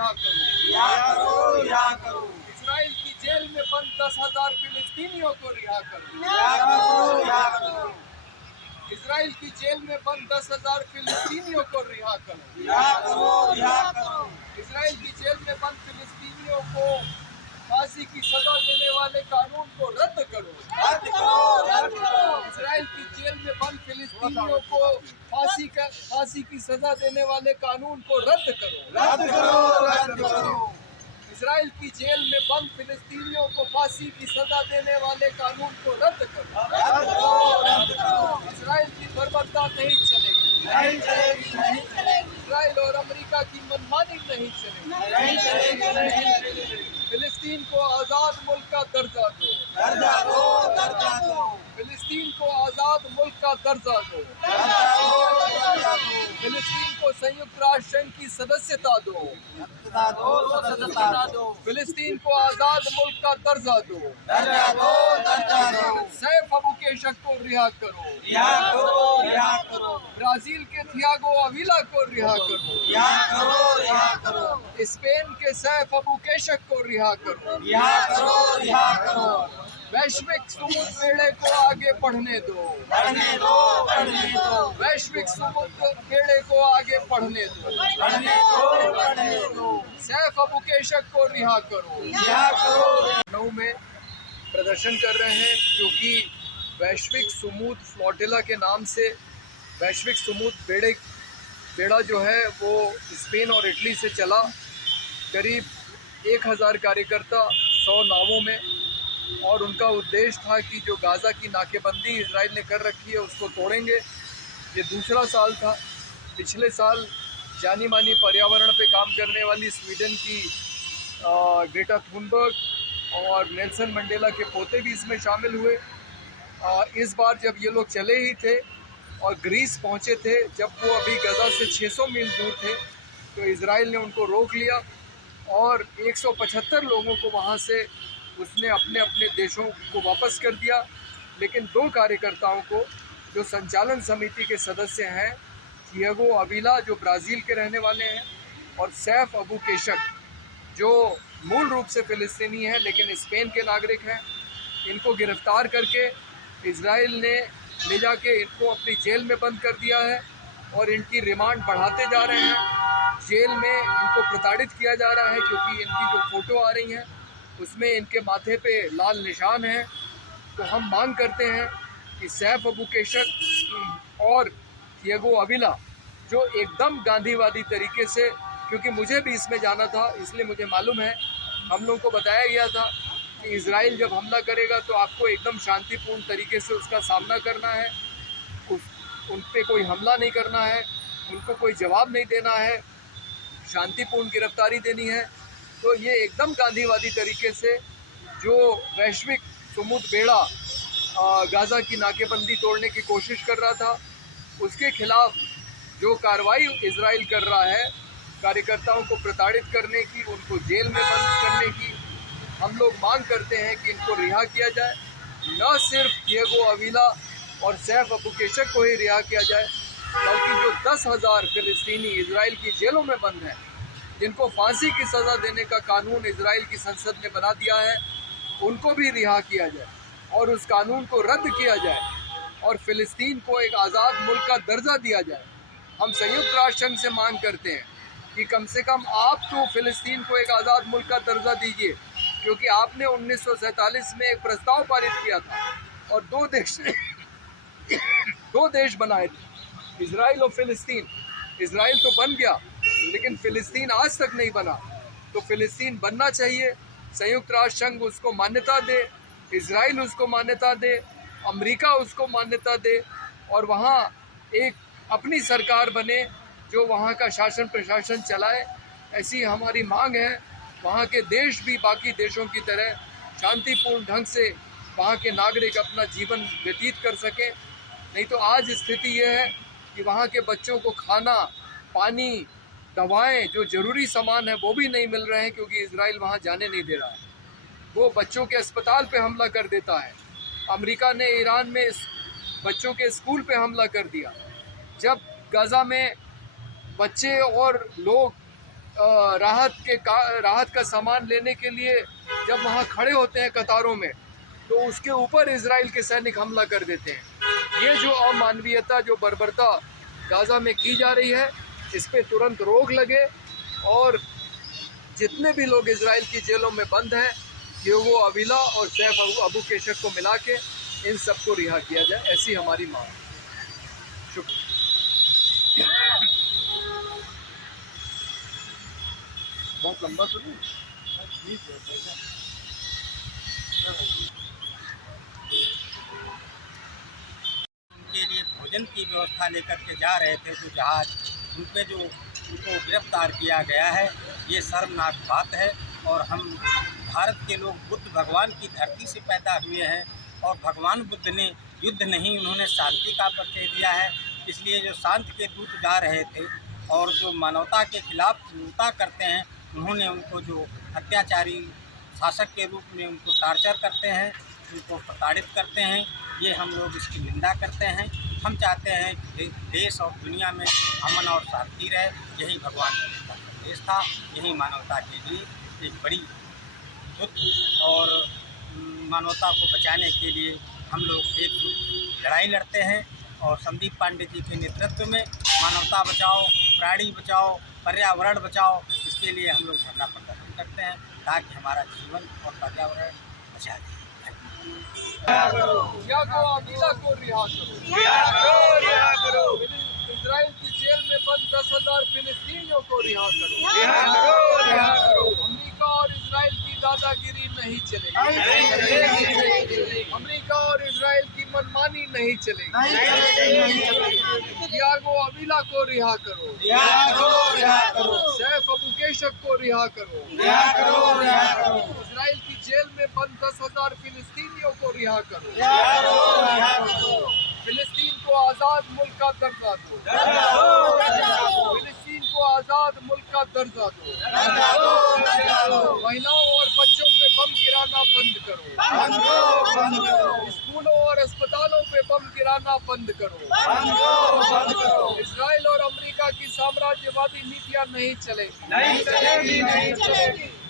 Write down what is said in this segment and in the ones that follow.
रिहा करो, रिहा करो, रिहा करो। इजराइल की जेल में बंद 10,000 फिलिस्तीनियों को रिहा करो, रिहा करो, रिहा करो। इजराइल की जेल में बंद 10,000 फिलिस्तीनियों को रिहा करो, रिहा करो, रिहा करो। इजराइल की जेल में बंद फिलिस्तीनियों को फांसी की सजा देने वाले कानून को रद्द करो, रद्द करो, रद्द करो। इजराइल की जेल में बंद फिलिस्तीनियों को फांसी की सजा देने वाले कानून को रद्द करो, रद्द करो, रद्द करो। इजराइल की जेल में बंद फिलिस्तीनियों को फांसी की सजा देने वाले कानून को रद्द करो, रद्द करो, रद्द करो। इजराइल की बर्बरता नहीं चलेगी, नहीं चलेगी, नहीं चलेगी, इजराइल और अमेरिका की मनमानी नहीं चलेगी, नहीं चलेगी, नहीं चलेगी। फिलिस्तीन को आजाद मुल्क का दर्जा दो, दर्जा दो, दर्जा दो। फिलिस्तीन को आजाद मुल्क का दर्जा दो, दर्जा दो, दर्जा दो। फिलिस्तीन को संयुक्त राष्ट्र संघ की सदस्यता दो, सदस्यता दो, सदस्यता दो। फिलिस्तीन को आजाद मुल्क का दर्जा दो, दर्जा दो, दर्जा दो। सैफ अबू केशक को रिहा करो, रिहा करो, रिहा करो। ब्राजील के थियागो अविला को रिहा करो, रिहा करो, रिहा करो। स्पेन के सैफ अबू केशक को रिहा करो, रिहा करो, रिहा करो। वैश्विक समुद्र बेड़े को आगे बढ़ने दो, बढ़ने दो, बढ़ने दो। वैश्विक समुद्र बेड़े को आगे बढ़ने दो, बढ़ने दो, बढ़ने दो। सैफ अबू केशक को रिहा करो। रिहा करो। लखनऊ में प्रदर्शन कर रहे हैं क्योंकि वैश्विक समुद्र फ्लोटिला के नाम से वैश्विक समुद्र बेड़ा जो है वो स्पेन और इटली से चला। करीब 1000 कार्यकर्ता 100 नावों में, और उनका उद्देश्य था कि जो गाज़ा की नाकेबंदी इजराइल ने कर रखी है उसको तोड़ेंगे। ये दूसरा साल था। पिछले साल जानी मानी पर्यावरण पे काम करने वाली स्वीडन की ग्रेटा थुनबर्ग और नेल्सन मंडेला के पोते भी इसमें शामिल हुए। इस बार जब ये लोग चले ही थे और ग्रीस पहुँचे थे, जब वो अभी गाज़ा से 600 मील दूर थे, तो इजराइल ने उनको रोक लिया और 175 लोगों को वहाँ से उसने अपने अपने देशों को वापस कर दिया। लेकिन 2 कार्यकर्ताओं को जो संचालन समिति के सदस्य हैं, थियागो अविला जो ब्राज़ील के रहने वाले हैं और सैफ अबू केशक जो मूल रूप से फ़िलिस्तीनी हैं लेकिन स्पेन के नागरिक हैं, इनको गिरफ्तार करके इजराइल ने ले जाके इनको अपनी जेल में बंद कर दिया है और इनकी रिमांड बढ़ाते जा रहे हैं। जेल में इनको प्रताड़ित किया जा रहा है क्योंकि इनकी जो फ़ोटो आ रही हैं उसमें इनके माथे पे लाल निशान हैं। तो हम मांग करते हैं कि सैफ अबू केशक और थियागो अविला जो एकदम गांधीवादी तरीके से, क्योंकि मुझे भी इसमें जाना था इसलिए मुझे मालूम है, हम लोगों को बताया गया था कि इजराइल जब हमला करेगा तो आपको एकदम शांतिपूर्ण तरीके से उसका सामना करना है, उन पे कोई हमला नहीं करना है, उनको कोई जवाब नहीं देना है, शांतिपूर्ण गिरफ्तारी देनी है। तो ये एकदम गांधीवादी तरीके से जो वैश्विक समुद्र बेड़ा गाज़ा की नाकेबंदी तोड़ने की कोशिश कर रहा था, उसके खिलाफ जो कार्रवाई इजराइल कर रहा है, कार्यकर्ताओं को प्रताड़ित करने की, उनको जेल में बंद करने की, हम लोग मांग करते हैं कि इनको रिहा किया जाए। न सिर्फ थियागो अविला और सैफ अबू केशक को ही रिहा किया जाए, बल्कि जो 10,000 फिलिस्तीनी इजराइल की जेलों में बंद हैं, जिनको फांसी की सज़ा देने का कानून इजराइल की संसद ने बना दिया है, उनको भी रिहा किया जाए और उस कानून को रद्द किया जाए और फ़िलिस्तीन को एक आज़ाद मुल्क का दर्जा दिया जाए। हम संयुक्त राष्ट्र संघ से मांग करते हैं कि कम से कम आप तो फ़िलिस्तीन को एक आज़ाद मुल्क का दर्जा दीजिए, क्योंकि आपने 1947 में एक प्रस्ताव पारित किया था और 2 देश बनाए थे, इजराइल और फ़िलिस्तीन। इजराइल तो बन गया लेकिन फ़िलिस्तीन आज तक नहीं बना। तो फ़िलिस्तीन बनना चाहिए, संयुक्त राष्ट्र संघ उसको मान्यता दे, इजराइल उसको मान्यता दे, अमेरिका उसको मान्यता दे और वहाँ एक अपनी सरकार बने जो वहाँ का शासन प्रशासन चलाए। ऐसी हमारी मांग है। वहाँ के देश भी बाकी देशों की तरह शांतिपूर्ण ढंग से वहाँ के नागरिक अपना जीवन व्यतीत कर सकें। नहीं तो आज स्थिति यह है कि वहाँ के बच्चों को खाना, पानी, दवाएं, जो ज़रूरी सामान है वो भी नहीं मिल रहे हैं क्योंकि इजराइल वहाँ जाने नहीं दे रहा है। वो बच्चों के अस्पताल पे हमला कर देता है। अमेरिका ने ईरान में बच्चों के स्कूल पे हमला कर दिया। जब गाज़ा में बच्चे और लोग राहत का सामान लेने के लिए जब वहाँ खड़े होते हैं कतारों में, तो उसके ऊपर इजराइल के सैनिक हमला कर देते हैं। ये जो अमानवीयता, जो बर्बरता गाज़ा में की जा रही है, इस पर तुरंत रोक लगे और जितने भी लोग इजराइल की जेलों में बंद हैं, योगो अविला और सैफ अबू केशक को मिला के इन सबको रिहा किया जाए, ऐसी हमारी मांग है। शुक्रिया। बहुत लंबा तो नहीं, उनके लिए भोजन की व्यवस्था लेकर के जा रहे थे जो जहाज, उन पे जो उनको गिरफ्तार किया गया है, ये शर्मनाक बात है। और हम भारत के लोग बुद्ध भगवान की धरती से पैदा हुए हैं और भगवान बुद्ध ने युद्ध नहीं, उन्होंने शांति का परिचय दिया है। इसलिए जो शांति के दूत जा रहे थे और जो मानवता के खिलाफ क्रूरता करते हैं, उन्होंने उनको जो अत्याचारी शासक के रूप में उनको टार्चर करते हैं, उनको प्रताड़ित करते हैं, ये हम लोग इसकी निंदा करते हैं। हम चाहते हैं कि देश और दुनिया में अमन और शांति रहे, यही भगवान का संदेश था, यही मानवता के लिए एक बड़ी युद्ध और मानवता को बचाने के लिए हम लोग एक लड़ाई लड़ते हैं। और संदीप पांडे जी के नेतृत्व में मानवता बचाओ, प्राणी बचाओ, पर्यावरण बचाओ, इसके लिए हम लोग धरना प्रदर्शन करते हैं ताकि हमारा जीवन और पर्यावरण बचा जाए। यागो अविला को रिहा करो। इजराइल की जेल में बंद 10,000 फिलिस्तीनियों को रिहा करो। अमेरिका और इजराइल की दादागिरी नहीं चलेगी। अमेरिका और इजराइल की मनमानी नहीं चलेगी। यागो अविला को रिहा करो। सैफ अबू केशक को रिहा करो। इजराइल की जेल में बंद 10,000 फिलिस्तीनियों को रिहा करो। फिलिस्तीन को आज़ाद मुल्क का दर्जा दो। फिलिस्तीन को आज़ाद मुल्क का दर्जा दो। महिलाओं और बच्चों पे बम गिराना बंद करो। स्कूलों और अस्पतालों पे बम गिराना बंद करो। इजराइल और अमेरिका की साम्राज्यवादी नीतियां नहीं चलेगी।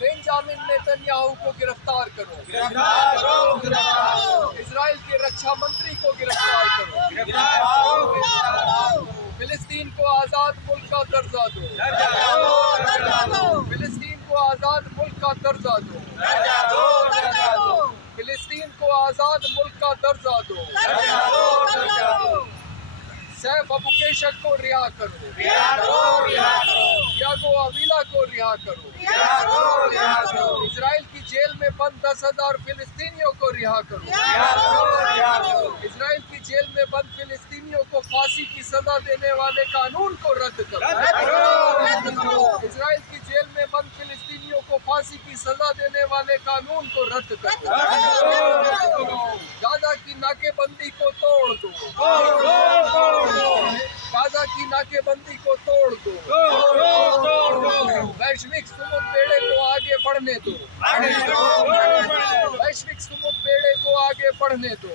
बेंजामिन नेतन्याहू को गिरफ्तार करो। इजराइल के रक्षा मंत्री को गिरफ्तार करो। फिलिस्तीन को आज़ाद मुल्क का दर्जा दो। फिलिस्तीन को आज़ाद मुल्क का दर्जा दो। फिलिस्तीन को आज़ाद मुल्क का दर्जा दो। सैफ अबू केशक को रिहा करो। यागो अविला को रिहा करो। इजराइल की जेल में बंद 10,000 फिलिस्तीनियों को रिहा करो। इजराइल की जेल में बंद फिलिस्तीनियों को फांसी की सजा देने वाले कानून को रद्द करो। इजराइल की जेल में बंद फिलिस्तीनियों को फांसी की सजा देने वाले कानून को रद्द करो। गाज़ा की नाकेबंदी को तोड़ दो। गाज़ा की नाकेबंदी को तोड़ दो। वैश्विक समुद्र बेड़े को आगे बढ़ने दो। वैश्विक समुद्र बेड़े को आगे बढ़ने दो।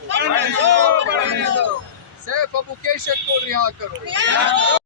सैफ अबू केशक को रिहा करो।